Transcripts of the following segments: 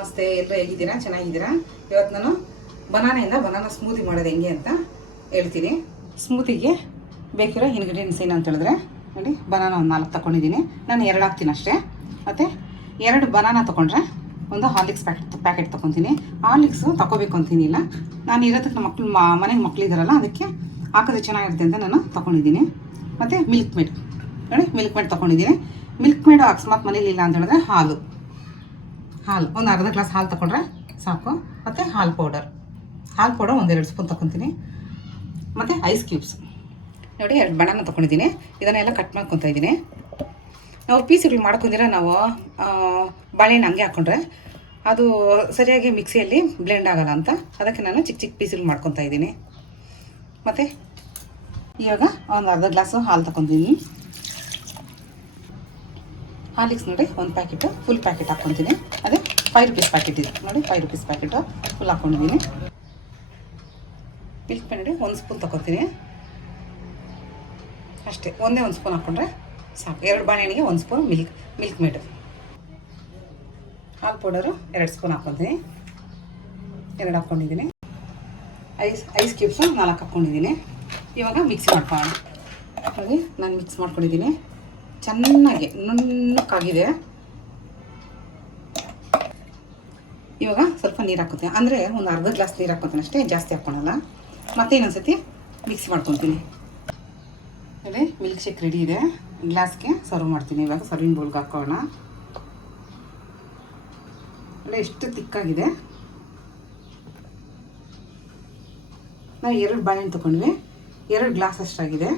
ನಮಸ್ತೆ, ಎಲ್ಲರೂ ಹೇಗಿದ್ದೀರಾ? ಚೆನ್ನಾಗಿದ್ದೀರಾ? ಇವತ್ತು ನಾನು ಬನಾನಾ ಸ್ಮೂದಿ ಮಾಡೋದು ಹೆಂಗೆ ಅಂತ ಹೇಳ್ತೀನಿ. ಸ್ಮೂತಿಗೆ ಬೇಕಿರೋ ಇಂಗ್ರೀಡಿಯೆಂಟ್ಸ್ ಏನು ಅಂತ ಹೇಳಿದ್ರೆ ನೋಡಿ, ಬನಾನಾ ಒಂದು 4 ತೊಗೊಂಡಿದ್ದೀನಿ. ನಾನು 2 ಹಾಕ್ತೀನಿ ಅಷ್ಟೇ. ಮತ್ತು 2 ಬನಾನಾ ತೊಗೊಂಡ್ರೆ ಒಂದು ಹಾರ್ಲಿಕ್ಸ್ ಪ್ಯಾಕೆಟ್ ತೊಗೊತೀನಿ. ಹಾರ್ಲಿಕ್ಸು ತೊಗೋಬೇಕು ಅಂತೀನಿಲ್ಲ, ನಾನು ಇರೋದಕ್ಕೆ ನಮ್ಮ ಮನೆಗೆ ಮಕ್ಕಳಿದ್ದಾರಲ್ಲ, ಅದಕ್ಕೆ ಹಾಕಿದ್ರೆ ಚೆನ್ನಾಗಿರುತ್ತೆ ಅಂತ ನಾನು ತೊಗೊಂಡಿದ್ದೀನಿ. ಮತ್ತು ಮಿಲ್ಕ್ ಮೇಡ್ ನೋಡಿ, ಮಿಲ್ಕ್ ಮೇಡ್ ತೊಗೊಂಡಿದ್ದೀನಿ. ಮಿಲ್ಕ್ ಮೇಡ್ ಅಕಸ್ಮಾತ್ ಮನೇಲಿಲ್ಲ ಅಂತ ಹೇಳಿದ್ರೆ ಹಾಲು ಒಂದು ಅರ್ಧ ಗ್ಲಾಸ್ ಹಾಲು ತೊಗೊಂಡ್ರೆ ಸಾಕು. ಮತ್ತು ಹಾಲು ಪೌಡರ್ 1-2 ಸ್ಪೂನ್ ತೊಗೊತೀನಿ. ಮತ್ತು ಐಸ್ ಕ್ಯೂಬ್ಸ್ ನೋಡಿ, 2 ಬನಾನಾ ತೊಗೊಂಡಿದ್ದೀನಿ. ಇದನ್ನೆಲ್ಲ ಕಟ್ ಮಾಡ್ಕೊತಾ ಇದ್ದೀನಿ. ನಾವು ಪೀಸ್ಗಳು ಮಾಡ್ಕೊಂಡಿರ ನಾವು ಬಾಳೆಹಣ್ಣು ಹಂಗೆ ಹಾಕ್ಕೊಂಡ್ರೆ ಅದು ಸರಿಯಾಗಿ ಮಿಕ್ಸಿಯಲ್ಲಿ ಬ್ಲೆಂಡ್ ಆಗೋಲ್ಲ ಅಂತ, ಅದಕ್ಕೆ ನಾನು ಚಿಕ್ಕ ಚಿಕ್ಕ ಪೀಸ್ಗಳು ಮಾಡ್ಕೊತಾ ಇದ್ದೀನಿ. ಮತ್ತು ಇವಾಗ ಒಂದು ಅರ್ಧ ಗ್ಲಾಸು ಹಾಲು ತೊಗೊತೀನಿ. ಹಾರ್ಲಿಕ್ಸ್ ನೋಡಿ, 1 ಪ್ಯಾಕೆಟು ಫುಲ್ ಪ್ಯಾಕೆಟ್ ಹಾಕ್ಕೊತೀನಿ. ಅದೇ 5 ರೂಪೀಸ್ ಪ್ಯಾಕೆಟ್ ಇದೆ ನೋಡಿ, 5 ರೂಪೀಸ್ ಪ್ಯಾಕೆಟು ಫುಲ್ ಹಾಕ್ಕೊಂಡಿದ್ದೀನಿ. ಮಿಲ್ಕ್ ಮೇಡ್ ನೋಡಿ 1 ಸ್ಪೂನ್ ತೊಗೊತೀನಿ ಅಷ್ಟೇ. 1 ಸ್ಪೂನ್ ಹಾಕ್ಕೊಂಡ್ರೆ ಸಾಕು. 2 ಬಾಳೆಹಣ್ಣಿಗೆ 1 ಸ್ಪೂನ್ ಮಿಲ್ಕ್ ಮೇಡ್. ಹಾಲು ಪೌಡರು 2 ಸ್ಪೂನ್ ಹಾಕ್ಕೊತೀನಿ. 2 ಹಾಕ್ಕೊಂಡಿದ್ದೀನಿ. ಐಸ್ ಕ್ಯೂಬ್ಸು 4 ಹಾಕ್ಕೊಂಡಿದ್ದೀನಿ. ಇವಾಗ ಮಿಕ್ಸ್ ಮಾಡ್ಕೊಳ್ಳೋಣ. ನೋಡಿ, ನಾನು ಮಿಕ್ಸ್ ಮಾಡ್ಕೊಂಡಿದ್ದೀನಿ. ಚೆನ್ನಾಗಿ ನುಣ್ಣಕ್ಕಾಗಿದೆ. ಇವಾಗ ಸ್ವಲ್ಪ ನೀರು ಹಾಕೋತೀನಿ, ಅಂದರೆ ಒಂದು ಅರ್ಧ ಗ್ಲಾಸ್ ನೀರು ಹಾಕ್ಕೊತೀನಿ ಅಷ್ಟೇ, ಜಾಸ್ತಿ ಹಾಕ್ಕೊಳಲ್ಲ. ಮತ್ತೆ ಇನ್ನೊಂದ್ಸತಿ ಮಿಕ್ಸ್ ಮಾಡ್ಕೊತೀನಿ. ನೋಡಿ, ಮಿಲ್ಕ್ ಶೇಕ್ ರೆಡಿ ಇದೆ. ಗ್ಲಾಸ್ಗೆ ಸರ್ವ್ ಮಾಡ್ತೀನಿ. ಇವಾಗ ಸರ್ವಿಂಗ್ ಬೌಲ್ಗೆ ಹಾಕೋಣ. ಅಲ್ಲ, ಎಷ್ಟು ತಿಕ್ಕಾಗಿದೆ. ನಾವು 2 ಬಾಳೆಹಣ್ಣು ತೊಗೊಂಡ್ವಿ, 2 ಗ್ಲಾಸ್ ಅಷ್ಟಾಗಿದೆ.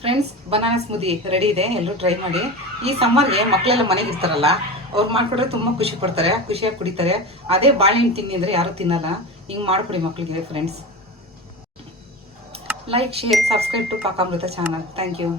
ಫ್ರೆಂಡ್ಸ್, ಬನಾನಾ ಸ್ಮೂದಿ ರೆಡಿ ಇದೆ. ಎಲ್ಲರೂ ಟ್ರೈ ಮಾಡಿ. ಈ ಸಮ್ಮರ್ಗೆ ಮಕ್ಕಳೆಲ್ಲ ಮನೆಗೆ ಇರ್ತಾರಲ್ಲ, ಅವ್ರು ಮಾಡಿಕೊಟ್ರೆ ತುಂಬ ಖುಷಿ ಪಡ್ತಾರೆ, ಖುಷಿಯಾಗಿ ಕುಡಿತಾರೆ. ಅದೇ ಬಾಳೆಹಣ್ಣು ತಿನ್ನಿ ಅಂದರೆ ಯಾರೂ ತಿನ್ನಲ್ಲ. ಹಿಂಗೆ ಮಾಡಿಕೊಡಿ ಮಕ್ಕಳಿಗೆ. Friends, like, share, subscribe to Paka Amrutha channel. Thank you.